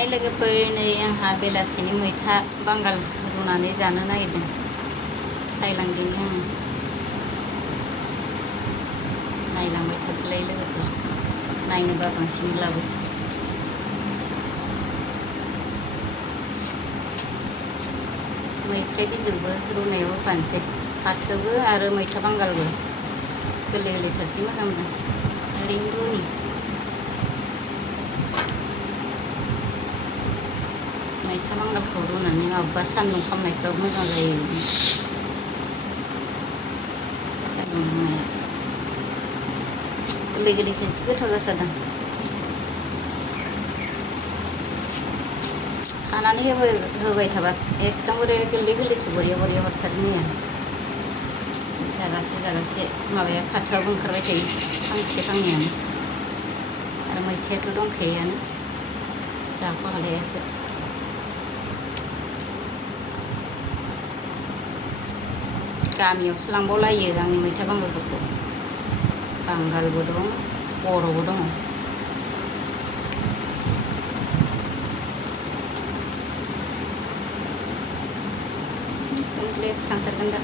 हाय लोगोफोर, नै आंहा बेलासिनि मैथा बांगाल रुनानै जानो नागिरदों। सायलांदिनि आङो नायलांबाय थादोलाय लोगोफोर, नायनोबा बांसिनब्लाबो। मैफ्राय बिजौबो रुनायाव होफानोसै, फाथोबो आरो मैथा बांगालबो गोरलै गोरलैथारसै, मोजां मोजां ओरैनो रुनि। मैथा बांगालखौ रुनानै माबा सान्दुं खामनायफ्राव मोजां जायो। सान्दुं दुंनाया गोरलै गोरलैखायसो गोथाव जाथारदों। खानानै होबाय थाबा एकदमबारे गोरलै गोरलैसो बरिया बरिया हरथारो मैया। जागासे माबाया फाथोआबो ओंखारबाय थायो, फांसे फांनैयानो, आरो मैथायाथ' दंखायोआनो, जाख' हालायासो। गामियावसो लांबावलायो आंनि मैथा बांगालफोरखौ। बांगालबो दं, बर'बो दङ। एकदम ब्लेक थांथारगोन दा।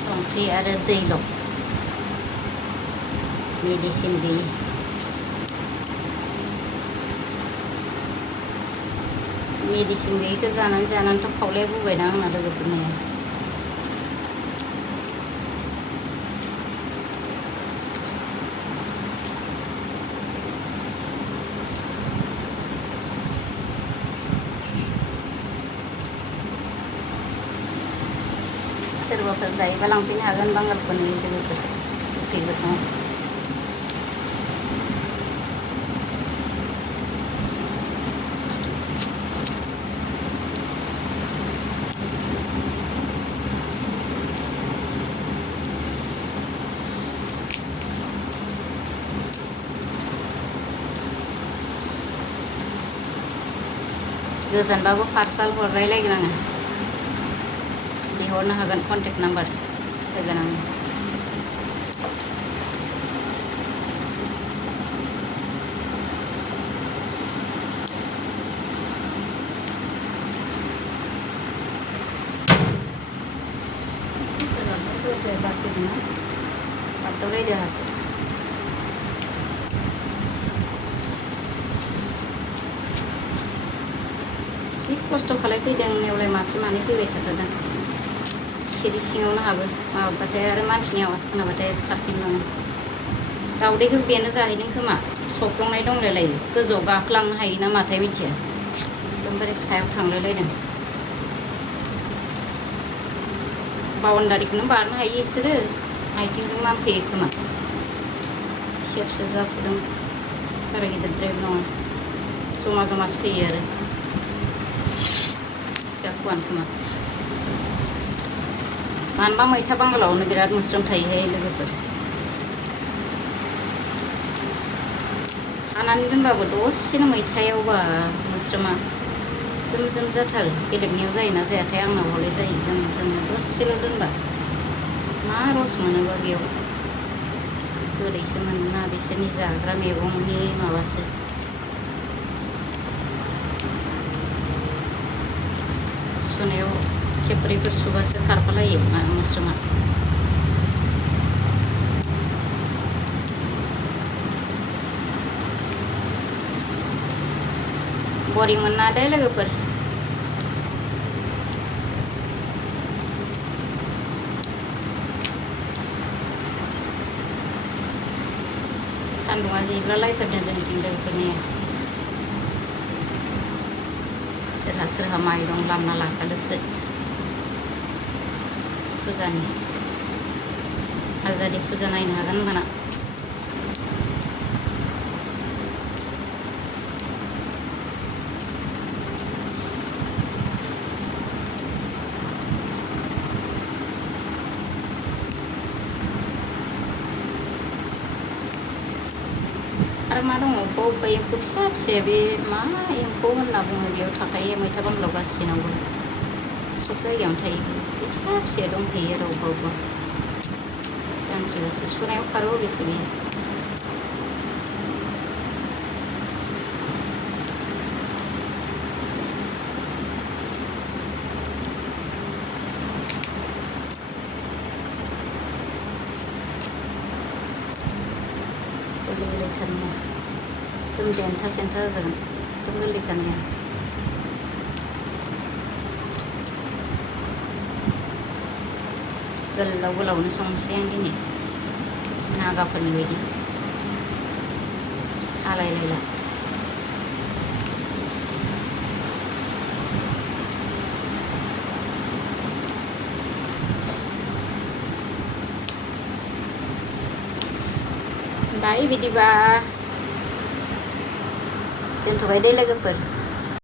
संख्रि आरो दैल', मेडिसिन गैयि। मेडिसिन गैयिखौ जानानैथ' खावलाया बुबायना आंना लोगोफोरनि। सोरबाफोर जायोबा लांफैनो हागोन बांगालफोरनि लोगोफोर, गोखैबो दङ। गोजानबाबो पार्साल हरलायलायगोन आङो, बिहरनो हागोन, कन्टेक्ट नाम्बार होगोन आं। बाथौलायदो हासो। जि खस्थ' खालायफैदों, नेवलाय मासे मानै फैबाय थाथारदों। सिरि सिङावनो हाबो, माबाबाथाय आरो मानसिनि आवाज खोनाबाथाय खारफिनलाङो। दाउदैखौ बेनो जाहैदों खोमा, सफ्लंनाय दंलायलायो, गोजौआव गाखोलांनो हायो ना माथाय मिथिया, एकदमबारे सायाव थांलायलायदों। बाउन्डारिखौनो बारनो हायो इसोरो, आथिंजों मानफैयो खोमा। फिसा फिसा जाफुदों, बारा गिदिरद्रायबो नङा, जमा जमासो फैयो आरो फिसा फुवान खोमा। मानोबा मैथा बांगालावनो बिराद मोस्रोम थायोहाय लोगोफोर। खानानै दोनबाबो दसेनो मैथायावबा मोस्रोमा जोम जोम जाथारो। बेलेगनियाव जायोना जायाथाय, आंनाव हले जायो जोम जोम, दसेल' दोनबा। मा रस मोनोबा बेयाव, गोदैसो मोनोना बिसोरनि जाग्रा मैगंनि माबासो। सुनायाव खेबब्रैफोर सुबासो खारफालायो मोस्रोमा। बरिं मोना दे लोगोफोर। सान्दुङा जिब्ला लायथारदों जोंनिथिं लोगोफोरनिया। सोरहा सोरहा माइ दं लामना लाखादोसो फुजानि। आजादि फुजा नायनो हागोन होनबाना। आरो मा दङ, अबेबा एम्फौ फिसा फिसा, बे मा एम्फौ होनना बुङो, बेयाव थाखायो मैथा बांगालाव गासिनावबो, सब जायगायावनो थायो। बे फिसा फिसाया दंफैयो आरो अबेबा अबेबा। सानसेबासो सुनायाव खारो अबेसे बेयो गोरलै गोरलैथारनिया एकदम देन्था सेन्था होजागोन एकदम गोरलैखानिया गोलाव गोलावनो संनोसै आं दिनै नागाफोरनि बायदि आलायलायला बाय बिदिबा दोनथ'बाय दे लोगोफोर